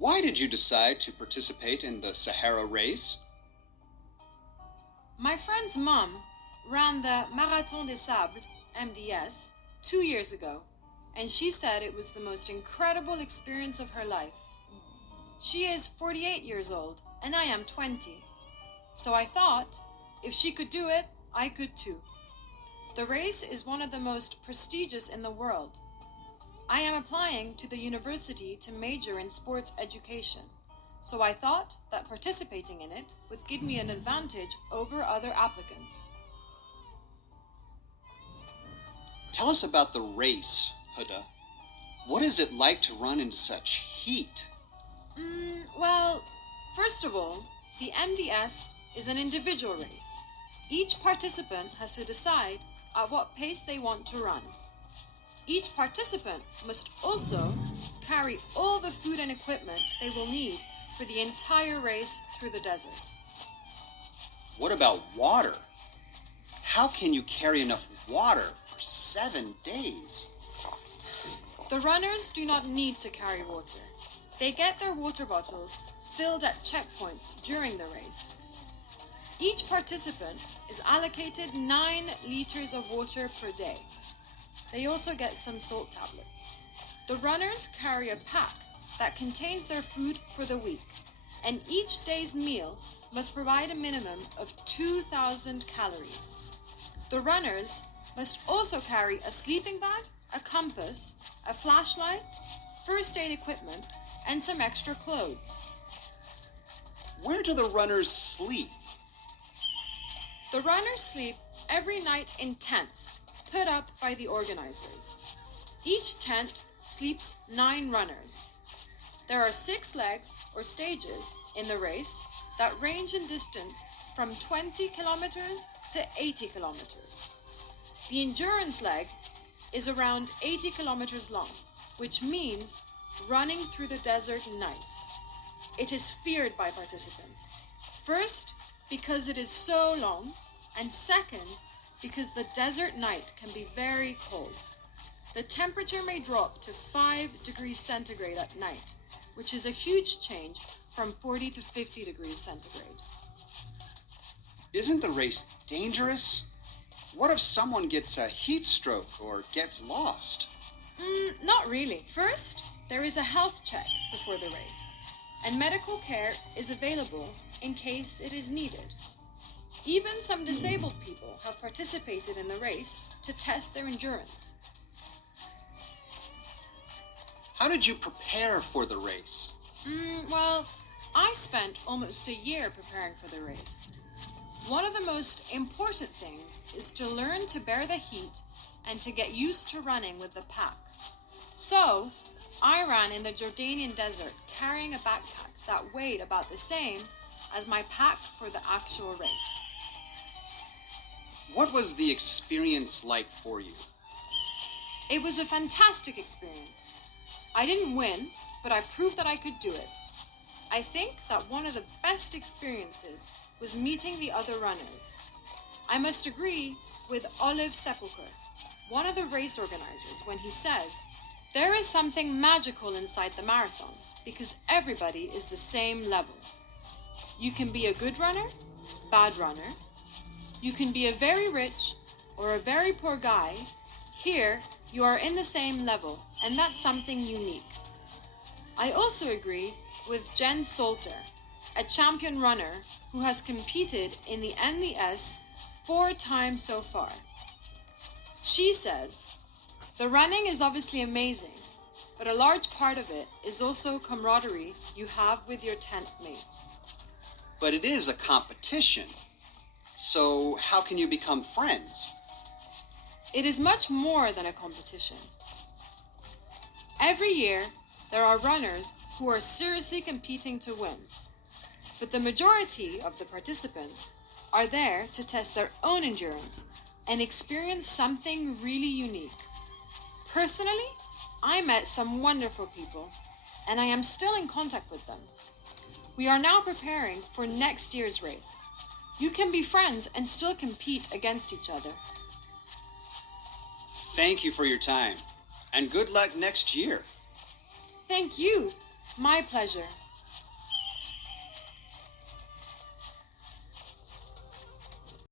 Why did you decide to participate in the Sahara race? My friend's mom ran the Marathon des Sables, MDS, 2 years ago, and she said it was the most incredible experience of her life. She is 48 years old, and I am 20. So I thought, if she could do it, I could too. The race is one of the most prestigious in the world. I am applying to the university to major in sports education, so I thought that participating in it would give me an advantage over other applicants. Tell us about the race, Huda. What is it like to run in such heat? Well, first of all, the MDS is an individual race. Each participant has to decide at what pace they want to run. Each participant must also carry all the food and equipment they will need for the entire race through the desert. What about water? How can you carry enough water for 7 days? The runners do not need to carry water. They get their water bottles filled at checkpoints during the race. Each participant is allocated 9 liters of water per day. They also get some salt tablets. The runners carry a pack that contains their food for the week, and each day's meal must provide a minimum of 2,000 calories. The runners must also carry a sleeping bag, a compass, a flashlight, first aid equipment, and some extra clothes. Where do the runners sleep? The runners sleep every night in tents put up by the organizers. Each tent sleeps 9 runners. There are 6 legs or stages in the race that range in distance from 20 kilometers to 80 kilometers. The endurance leg is around 80 kilometers long, which means running through the desert night. It is feared by participants. First, because it is so long, and second, because the desert night can be very cold. The temperature may drop to 5 degrees centigrade at night, which is a huge change from 40 to 50 degrees centigrade. Isn't the race dangerous? What if someone gets a heat stroke or gets lost? Not really. First, there is a health check before the race, and medical care is available in case it is needed. Even some disabled people have participated in the race to test their endurance. How did you prepare for the race? Well, I spent almost a year preparing for the race. One of the most important things is to learn to bear the heat and to get used to running with the pack. So, I ran in the Jordanian desert carrying a backpack that weighed about the same as my pack for the actual race. What was the experience like for you? It was a fantastic experience. I didn't win, but I proved that I could do it. I think that one of the best experiences was meeting the other runners. I must agree with Olive Sepulcher, one of the race organizers, when he says, "There is something magical inside the marathon because everybody is the same level. You can be a good runner, bad runner. You can be a very rich or a very poor guy. Here, you are in the same level, and that's something unique." I also agree with Jen Salter, a champion runner who has competed in the MDS 4 times so far. She says, "The running is obviously amazing, but a large part of it is also camaraderie you have with your tent mates." But it is a competition. So how can you become friends? It is much more than a competition. Every year, there are runners who are seriously competing to win. But the majority of the participants are there to test their own endurance and experience something really unique. Personally, I met some wonderful people, and I am still in contact with them. We are now preparing for next year's race. You can be friends and still compete against each other. Thank you for your time, and good luck next year. Thank you. My pleasure.